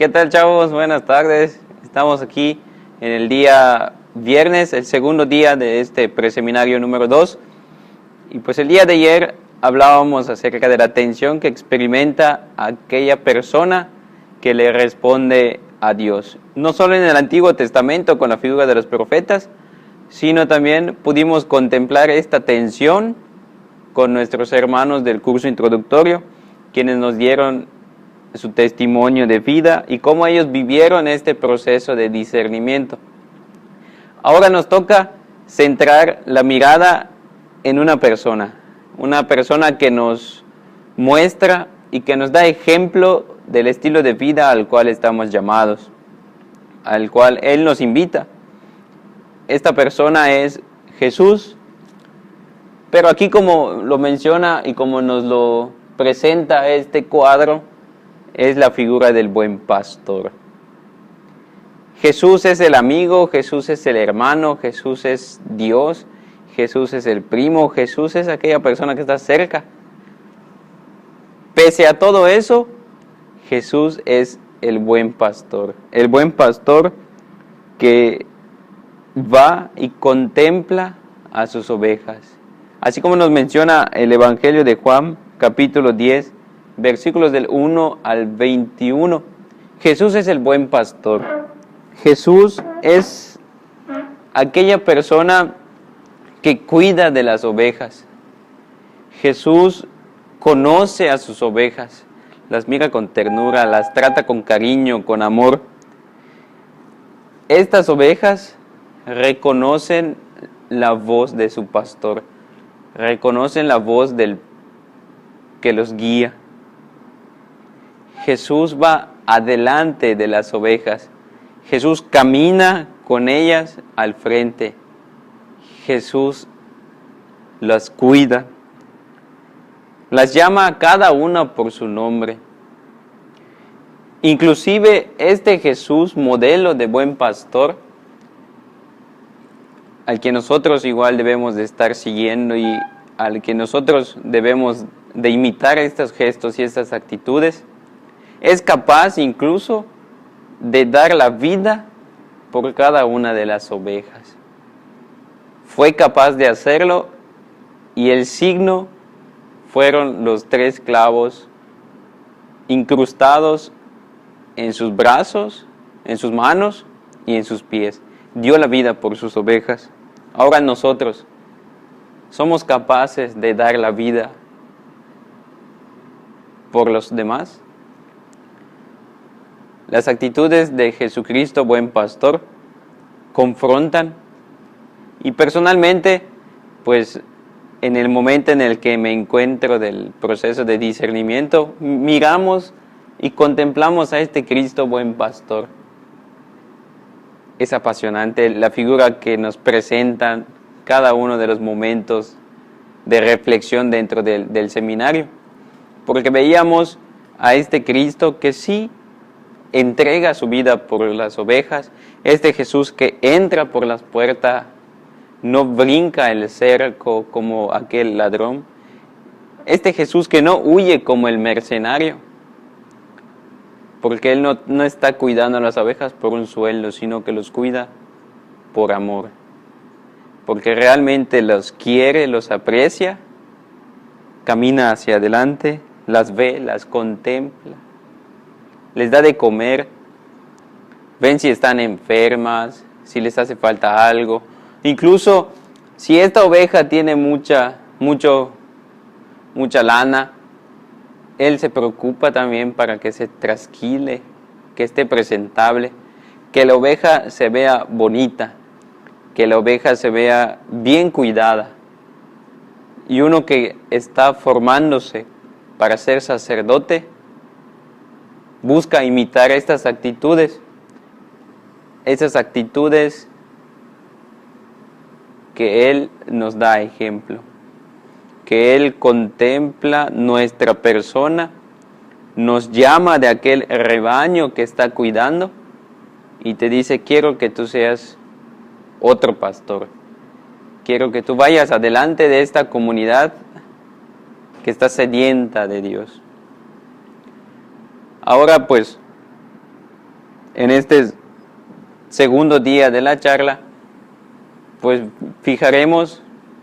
¿Qué tal, chavos? Buenas tardes. Estamos aquí en el día viernes, el segundo día de este preseminario número 2. Y pues el día de ayer hablábamos acerca de la tensión que experimenta aquella persona que le responde a Dios. No solo en el Antiguo Testamento con la figura de los profetas, sino también pudimos contemplar esta tensión con nuestros hermanos del curso introductorio, quienes nos dieron su testimonio de vida y cómo ellos vivieron este proceso de discernimiento. Ahora nos toca centrar la mirada en una persona que nos muestra y que nos da ejemplo del estilo de vida al cual estamos llamados, al cual Él nos invita. Esta persona es Jesús, pero aquí, como lo menciona y como nos lo presenta este cuadro, es la figura del buen pastor. Jesús es el amigo, Jesús es el hermano, Jesús es Dios, Jesús es el primo, Jesús es aquella persona que está cerca. Pese a todo eso, Jesús es el buen pastor que va y contempla a sus ovejas. Así como nos menciona el Evangelio de Juan, capítulo 10, versículos del 1 al 21. Jesús es el buen pastor. Jesús es aquella persona que cuida de las ovejas. Jesús conoce a sus ovejas, las mira con ternura, las trata con cariño, con amor. Estas ovejas reconocen la voz de su pastor, reconocen la voz del que los guía. Jesús va adelante de las ovejas. Jesús camina con ellas al frente. Jesús las cuida. Las llama a cada una por su nombre. Inclusive este Jesús, modelo de buen pastor, al que nosotros igual debemos de estar siguiendo y al que nosotros debemos de imitar estos gestos y estas actitudes, es capaz incluso de dar la vida por cada una de las ovejas. Fue capaz de hacerlo y el signo fueron los 3 clavos incrustados en sus brazos, en sus manos y en sus pies. Dio la vida por sus ovejas. Ahora nosotros somos capaces de dar la vida por los demás. Las actitudes de Jesucristo, buen pastor, confrontan. Y personalmente, pues en el momento en el que me encuentro del proceso de discernimiento, miramos y contemplamos a este Cristo, buen pastor. Es apasionante la figura que nos presentan cada uno de los momentos de reflexión dentro del seminario. Porque veíamos a este Cristo que sí entrega su vida por las ovejas, este Jesús que entra por las puertas, no brinca el cerco como aquel ladrón, este Jesús que no huye como el mercenario, porque Él no está cuidando a las ovejas por un sueldo, sino que los cuida por amor, porque realmente los quiere, los aprecia, camina hacia adelante, las ve, las contempla, les da de comer, ven si están enfermas, si les hace falta algo. Incluso si esta oveja tiene mucha lana, Él se preocupa también para que se trasquile, que esté presentable, que la oveja se vea bonita, que la oveja se vea bien cuidada. Y uno que está formándose para ser sacerdote, busca imitar estas actitudes que Él nos da ejemplo, que Él contempla nuestra persona, nos llama de aquel rebaño que está cuidando y te dice: quiero que tú seas otro pastor, quiero que tú vayas adelante de esta comunidad que está sedienta de Dios. Ahora pues, en este segundo día de la charla, pues fijaremos,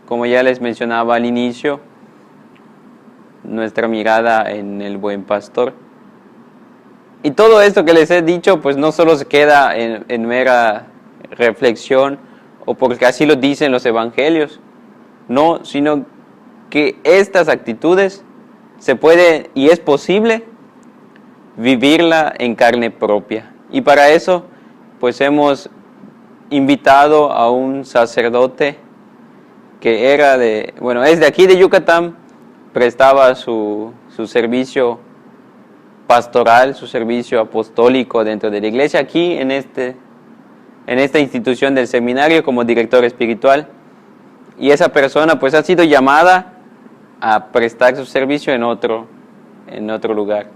como ya les mencionaba al inicio, nuestra mirada en el buen pastor. Y todo esto que les he dicho, pues no solo se queda en mera reflexión o porque así lo dicen los evangelios, no, sino que estas actitudes se puede y es posible vivirla en carne propia. Y para eso, pues hemos invitado a un sacerdote que es de aquí de Yucatán, prestaba su servicio pastoral, su servicio apostólico dentro de la iglesia, aquí en esta institución del seminario como director espiritual. Y esa persona pues ha sido llamada a prestar su servicio en otro lugar.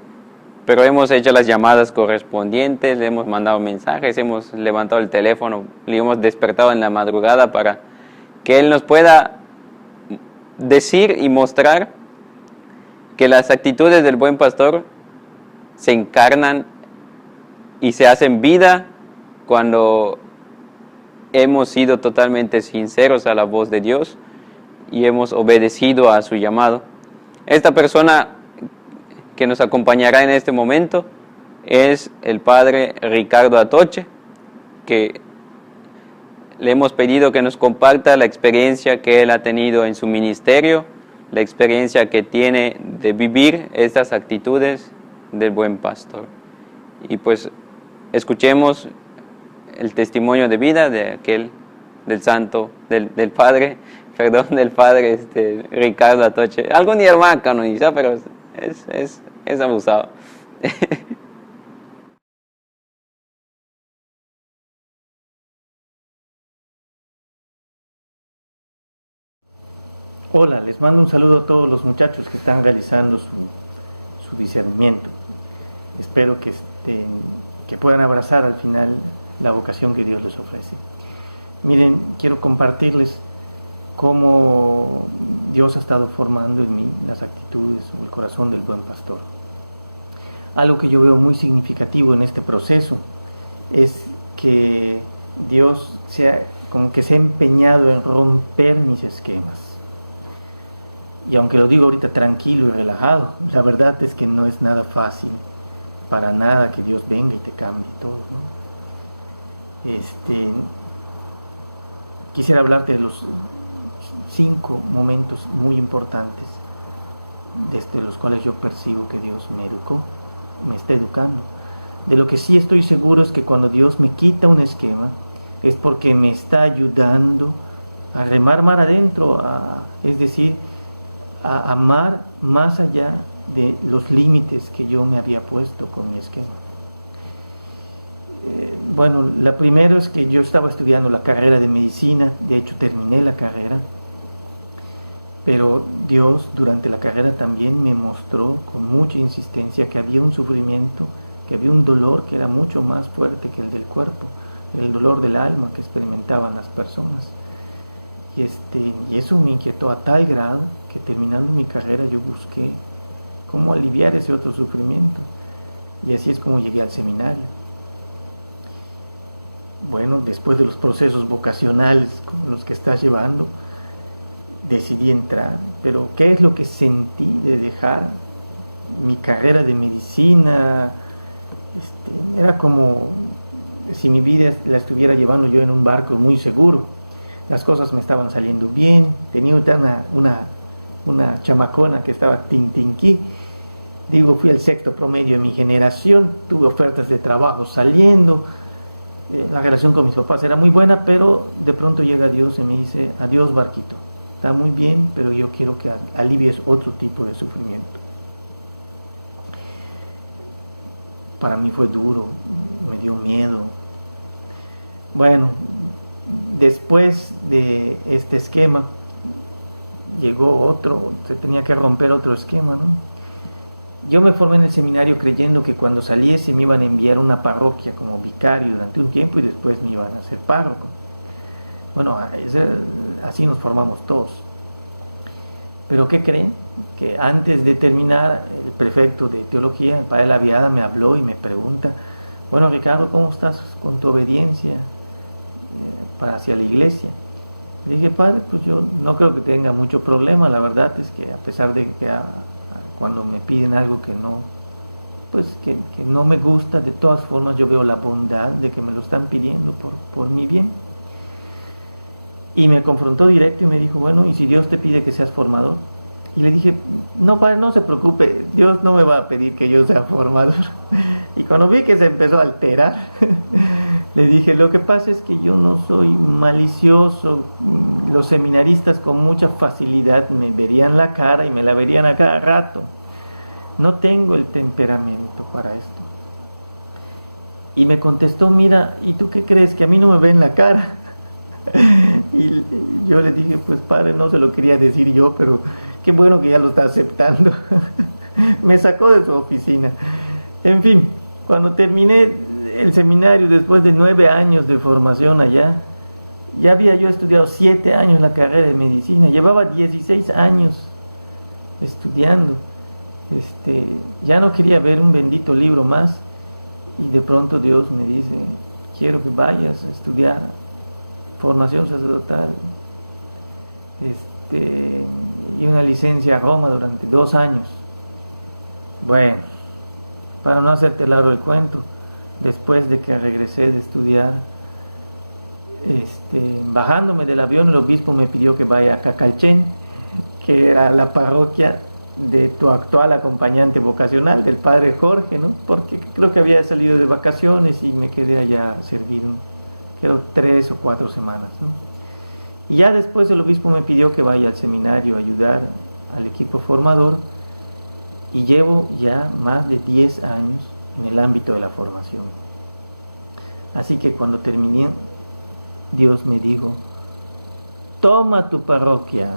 Pero hemos hecho las llamadas correspondientes, le hemos mandado mensajes, hemos levantado el teléfono, le hemos despertado en la madrugada para que él nos pueda decir y mostrar que las actitudes del buen pastor se encarnan y se hacen vida cuando hemos sido totalmente sinceros a la voz de Dios y hemos obedecido a su llamado. Esta persona que nos acompañará en este momento es el padre Ricardo Atoche, que le hemos pedido que nos comparta la experiencia que él ha tenido en su ministerio, la experiencia que tiene de vivir estas actitudes del buen pastor. Y pues escuchemos el testimonio de vida del padre Ricardo Atoche. Algo ni hermano canonizado, pero es abusado. Hola, les mando un saludo a todos los muchachos que están realizando su discernimiento. Espero que puedan abrazar al final la vocación que Dios les ofrece. Miren, quiero compartirles cómo Dios ha estado formando en mí las actitudes o el corazón del buen pastor. Algo que yo veo muy significativo en este proceso es que Dios como que se ha empeñado en romper mis esquemas. Y aunque lo digo ahorita tranquilo y relajado, la verdad es que no es nada fácil, para nada, que Dios venga y te cambie todo, ¿no? Quisiera hablarte de los 5 momentos muy importantes desde los cuales yo percibo que Dios me está educando. De lo que sí estoy seguro es que cuando Dios me quita un esquema es porque me está ayudando a remar mar adentro, es decir, a amar más allá de los límites que yo me había puesto con mi esquema. Bueno, la primera es que yo estaba estudiando la carrera de medicina, de hecho terminé la carrera, pero Dios durante la carrera también me mostró con mucha insistencia que había un sufrimiento, que había un dolor que era mucho más fuerte que el del cuerpo, el dolor del alma que experimentaban las personas. Y eso me inquietó a tal grado que terminando mi carrera yo busqué cómo aliviar ese otro sufrimiento. Y así es como llegué al seminario. Bueno, después de los procesos vocacionales como los que estás llevando, decidí entrar. Pero ¿qué es lo que sentí de dejar mi carrera de medicina? Era como si mi vida la estuviera llevando yo en un barco muy seguro. Las cosas me estaban saliendo bien, tenía una chamacona que estaba tintinquí. Digo, fui el 6º promedio de mi generación, tuve ofertas de trabajo saliendo, la relación con mis papás era muy buena, pero de pronto llega Dios y me dice: adiós barquito, está muy bien, pero yo quiero que alivies otro tipo de sufrimiento. Para mí fue duro, me dio miedo. Bueno, después de este esquema llegó otro, se tenía que romper otro esquema, ¿no? Yo me formé en el seminario creyendo que cuando saliese me iban a enviar a una parroquia como vicario durante un tiempo y después me iban a hacer párroco. Bueno, así nos formamos todos. Pero ¿qué creen? Que antes de terminar, el prefecto de teología, el padre Laviada, me habló y me pregunta: bueno, Ricardo, ¿cómo estás con tu obediencia para hacia la iglesia? Le dije, padre, pues yo no creo que tenga mucho problema. La verdad es que a pesar de que cuando me piden algo que no, pues que no me gusta, de todas formas yo veo la bondad de que me lo están pidiendo por mi bien. Y me confrontó directo y me dijo, bueno, ¿y si Dios te pide que seas formador? Y le dije, no, padre, no se preocupe, Dios no me va a pedir que yo sea formador. Y cuando vi que se empezó a alterar, le dije, lo que pasa es que yo no soy malicioso. Los seminaristas con mucha facilidad me verían la cara y me la verían a cada rato. No tengo el temperamento para esto. Y me contestó, mira, ¿y tú qué crees? ¿Que a mí no me ven la cara? Y yo le dije, pues padre, no se lo quería decir yo, pero qué bueno que ya lo está aceptando. Me sacó de su oficina. En fin, cuando terminé el seminario, después de 9 años de formación allá, ya había yo estudiado 7 años la carrera de medicina, llevaba 16 años estudiando. Ya no quería ver un bendito libro más, y de pronto Dios me dice, quiero que vayas a estudiar formación sacerdotal y una licencia a Roma durante 2 años. Bueno, para no hacerte largo el cuento, después de que regresé de estudiar, bajándome del avión, el obispo me pidió que vaya a Cacalchen, que era la parroquia de tu actual acompañante vocacional, del padre Jorge, ¿no? Porque creo que había salido de vacaciones y me quedé allá a servir, creo 3 o 4 semanas, ¿no? Y ya después el obispo me pidió que vaya al seminario a ayudar al equipo formador, y llevo ya más de 10 años en el ámbito de la formación. Así que cuando terminé, Dios me dijo, toma tu parroquia.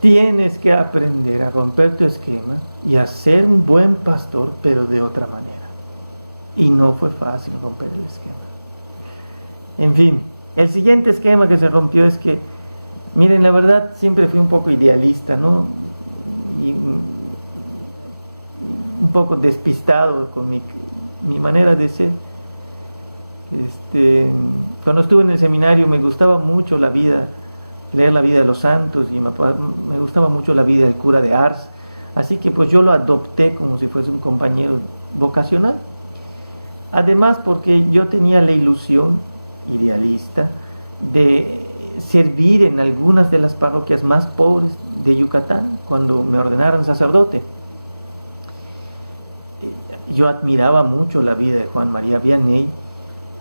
Tienes que aprender a romper tu esquema y a ser un buen pastor, pero de otra manera. Y no fue fácil romper el esquema. En fin, el siguiente esquema que se rompió es que, miren, la verdad siempre fui un poco idealista, ¿no? Y un poco despistado con mi manera de ser. Cuando estuve en el seminario me gustaba mucho la vida, leer la vida de los santos, y me gustaba mucho la vida del cura de Ars, así que pues yo lo adopté como si fuese un compañero vocacional. Además, porque yo tenía la ilusión idealista de servir en algunas de las parroquias más pobres de Yucatán cuando me ordenaron sacerdote. Yo admiraba mucho la vida de Juan María Vianney,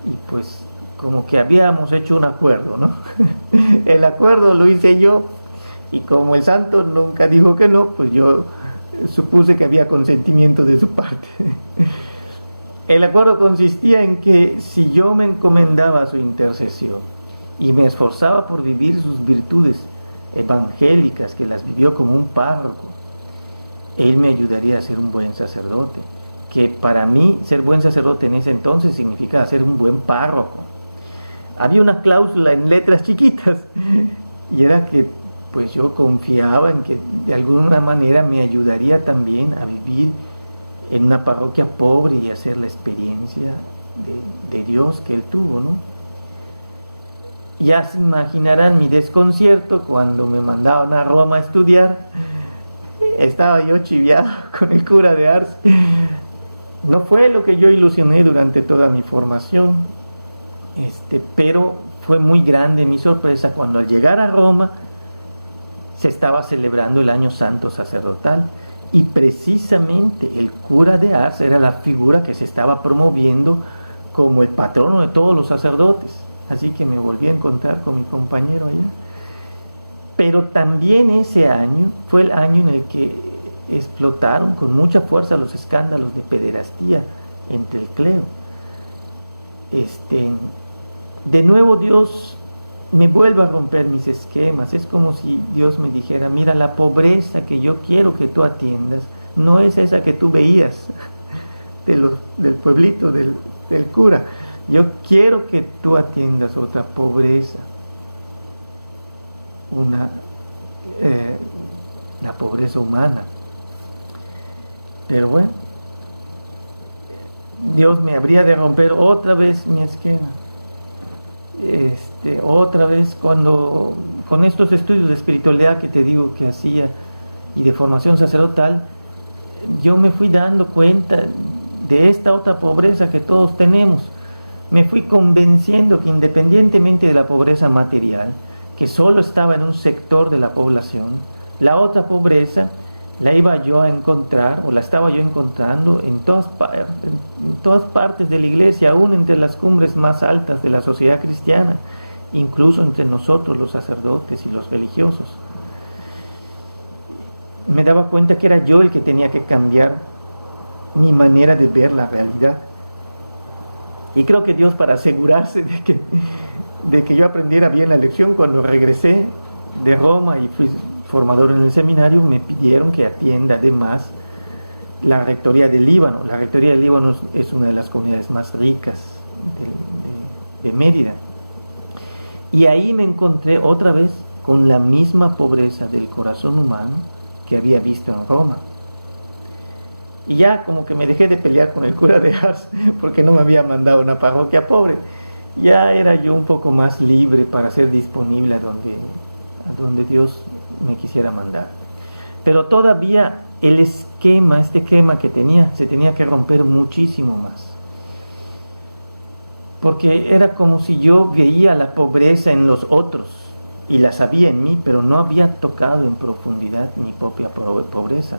y pues como que habíamos hecho un acuerdo, ¿no? El acuerdo lo hice yo, y como el santo nunca dijo que no, pues yo supuse que había consentimiento de su parte. El acuerdo consistía en que si yo me encomendaba a su intercesión y me esforzaba por vivir sus virtudes evangélicas, que las vivió como un párroco, él me ayudaría a ser un buen sacerdote, que para mí ser buen sacerdote en ese entonces significaba ser un buen párroco. Había una cláusula en letras chiquitas, y era que pues yo confiaba en que de alguna manera me ayudaría también a vivir en una parroquia pobre y hacer la experiencia de Dios que él tuvo, ¿no? Ya se imaginarán mi desconcierto cuando me mandaban a Roma a estudiar. Estaba yo chiviado con el cura de Ars. No fue lo que yo ilusioné durante toda mi formación, pero fue muy grande mi sorpresa cuando al llegar a Roma se estaba celebrando el Año Santo Sacerdotal, y precisamente el cura de Ars era la figura que se estaba promoviendo como el patrono de todos los sacerdotes. Así que me volví a encontrar con mi compañero allá. Pero también ese año fue el año en el que explotaron con mucha fuerza los escándalos de pederastía entre el clero. De nuevo Dios me vuelve a romper mis esquemas. Es como si Dios me dijera, mira, la pobreza que yo quiero que tú atiendas no es esa que tú veías del pueblito del cura. Yo quiero que tú atiendas otra pobreza, la pobreza humana. Pero bueno, Dios me habría de romper otra vez mi esquema. Otra vez con estos estudios de espiritualidad que te digo que hacía y de formación sacerdotal, yo me fui dando cuenta de esta otra pobreza que todos tenemos. Me fui convenciendo que independientemente de la pobreza material, que solo estaba en un sector de la población, la otra pobreza la iba yo a encontrar, o la estaba yo encontrando en todas partes de la iglesia, aún entre las cumbres más altas de la sociedad cristiana, incluso entre nosotros los sacerdotes y los religiosos. Me daba cuenta que era yo el que tenía que cambiar mi manera de ver la realidad. Y creo que Dios, para asegurarse de que yo aprendiera bien la lección, cuando regresé de Roma y fui formador en el seminario, me pidieron que atienda además la rectoría del Líbano. La rectoría del Líbano es una de las comunidades más ricas de Mérida. Y ahí me encontré otra vez con la misma pobreza del corazón humano que había visto en Roma. Y ya como que me dejé de pelear con el cura de Ars porque no me había mandado a una parroquia pobre. Ya era yo un poco más libre para ser disponible a donde Dios me quisiera mandar. Pero todavía este esquema que tenía, se tenía que romper muchísimo más. Porque era como si yo veía la pobreza en los otros y la sabía en mí, pero no había tocado en profundidad mi propia pobreza.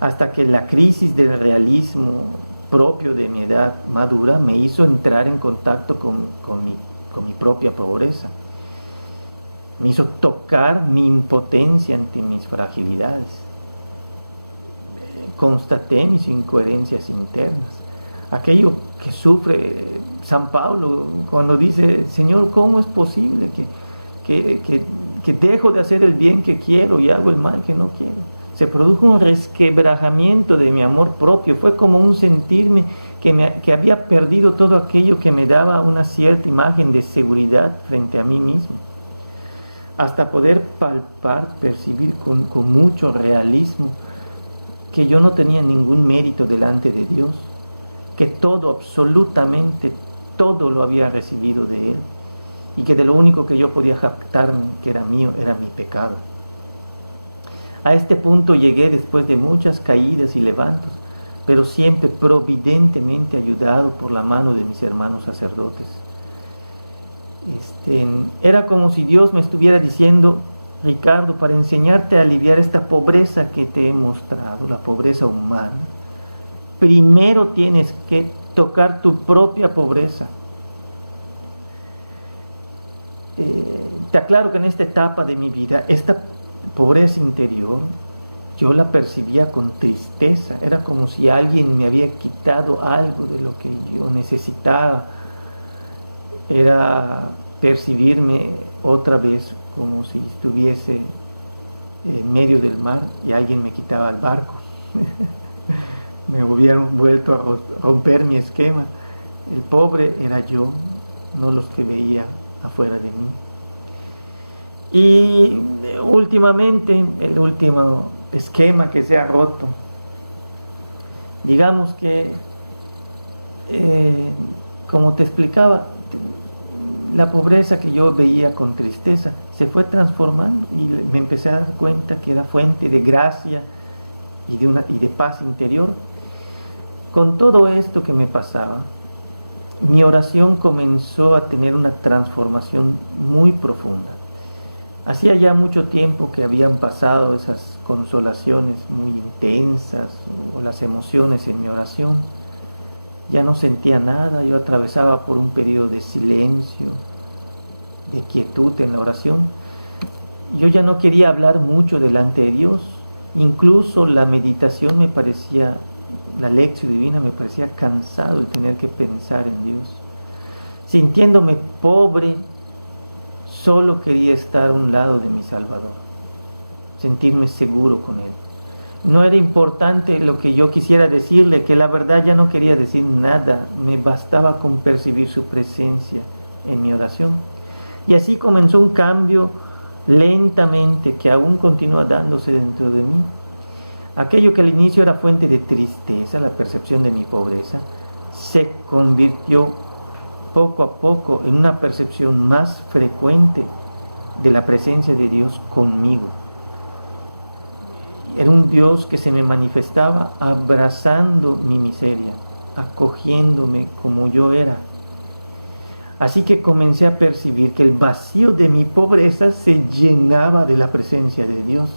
Hasta que la crisis del realismo propio de mi edad madura me hizo entrar en contacto con mi propia pobreza. Me hizo tocar mi impotencia ante mis fragilidades. Constaté mis incoherencias internas. Aquello que sufre San Pablo cuando dice: Señor, ¿cómo es posible que dejo de hacer el bien que quiero y hago el mal que no quiero? Se produjo un resquebrajamiento de mi amor propio. Fue como un sentirme que había perdido todo aquello que me daba una cierta imagen de seguridad frente a mí mismo, hasta poder palpar, percibir con mucho realismo que yo no tenía ningún mérito delante de Dios, que todo, absolutamente todo lo había recibido de Él, y que de lo único que yo podía jactarme, que era mío, era mi pecado. A este punto llegué después de muchas caídas y levantos, pero siempre providentemente ayudado por la mano de mis hermanos sacerdotes. Era como si Dios me estuviera diciendo: Ricardo, para enseñarte a aliviar esta pobreza que te he mostrado, la pobreza humana, primero tienes que tocar tu propia pobreza. Te aclaro que en esta etapa de mi vida, esta pobreza interior, yo la percibía con tristeza. Era como si alguien me había quitado algo de lo que yo necesitaba. Era percibirme otra vez como si estuviese en medio del mar y alguien me quitaba el barco. Me hubieran vuelto a romper mi esquema. El pobre era yo, no los que veía afuera de mí. Y últimamente, el último esquema que se ha roto, digamos que, como te explicaba, la pobreza que yo veía con tristeza se fue transformando y me empecé a dar cuenta que era fuente de gracia y de paz interior. Con todo esto que me pasaba, mi oración comenzó a tener una transformación muy profunda. Hacía ya mucho tiempo que habían pasado esas consolaciones muy intensas o las emociones en mi oración. Ya no sentía nada, yo atravesaba por un periodo de silencio, de quietud en la oración. Yo ya no quería hablar mucho delante de Dios. Incluso la meditación me parecía, la lección divina me parecía cansado el tener que pensar en Dios. Sintiéndome pobre, solo quería estar a un lado de mi Salvador, sentirme seguro con Él. No era importante lo que yo quisiera decirle, que la verdad ya no quería decir nada, me bastaba con percibir su presencia en mi oración. Y así comenzó un cambio lentamente que aún continúa dándose dentro de mí. Aquello que al inicio era fuente de tristeza, la percepción de mi pobreza, se convirtió poco a poco en una percepción más frecuente de la presencia de Dios conmigo. Era un Dios que se me manifestaba abrazando mi miseria, acogiéndome como yo era. Así que comencé a percibir que el vacío de mi pobreza se llenaba de la presencia de Dios.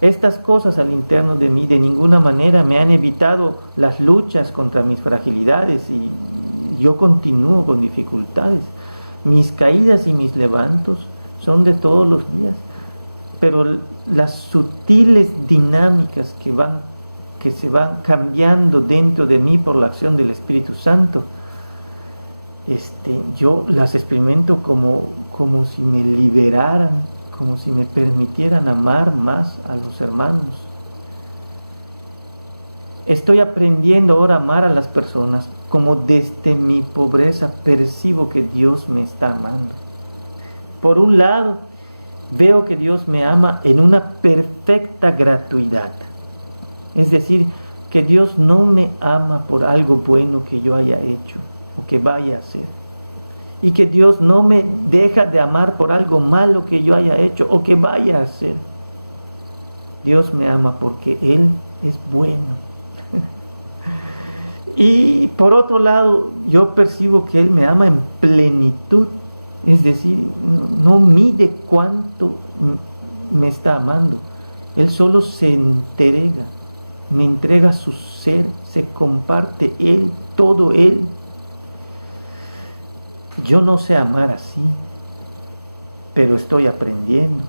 Estas cosas al interno de mí de ninguna manera me han evitado las luchas contra mis fragilidades y yo continúo con dificultades. Mis caídas y mis levantos son de todos los días, pero las sutiles dinámicas que se van cambiando dentro de mí por la acción del Espíritu Santo, yo las experimento como si me liberaran, como si me permitieran amar más a los hermanos. Estoy aprendiendo ahora a amar a las personas como desde mi pobreza percibo que Dios me está amando. Por un lado, veo que Dios me ama en una perfecta gratuidad. Es decir, que Dios no me ama por algo bueno que yo haya hecho o que vaya a hacer. Y que Dios no me deja de amar por algo malo que yo haya hecho o que vaya a hacer. Dios me ama porque Él es bueno. Y por otro lado, yo percibo que Él me ama en plenitud. Es decir, no mide cuánto me está amando. Él solo se entrega, me entrega su ser, se comparte Él, todo Él. Yo no sé amar así, pero estoy aprendiendo.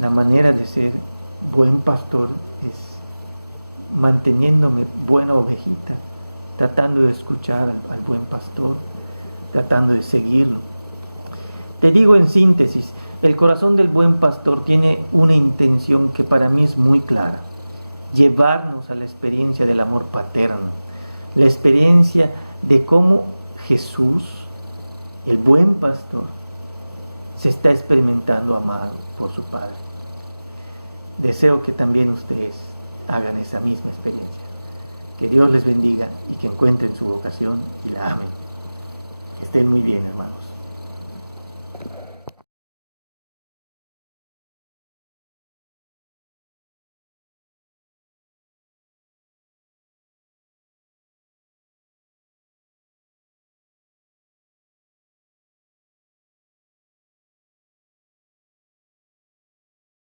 La manera de ser buen pastor es manteniéndome buena ovejita, tratando de escuchar al buen pastor, tratando de seguirlo. Te digo en síntesis, el corazón del buen pastor tiene una intención que para mí es muy clara: llevarnos a la experiencia del amor paterno, la experiencia de cómo Jesús, el buen pastor, se está experimentando amado por su Padre. Deseo que también ustedes hagan esa misma experiencia. Que Dios les bendiga y que encuentren su vocación y la amen. Que estén muy bien, hermanos.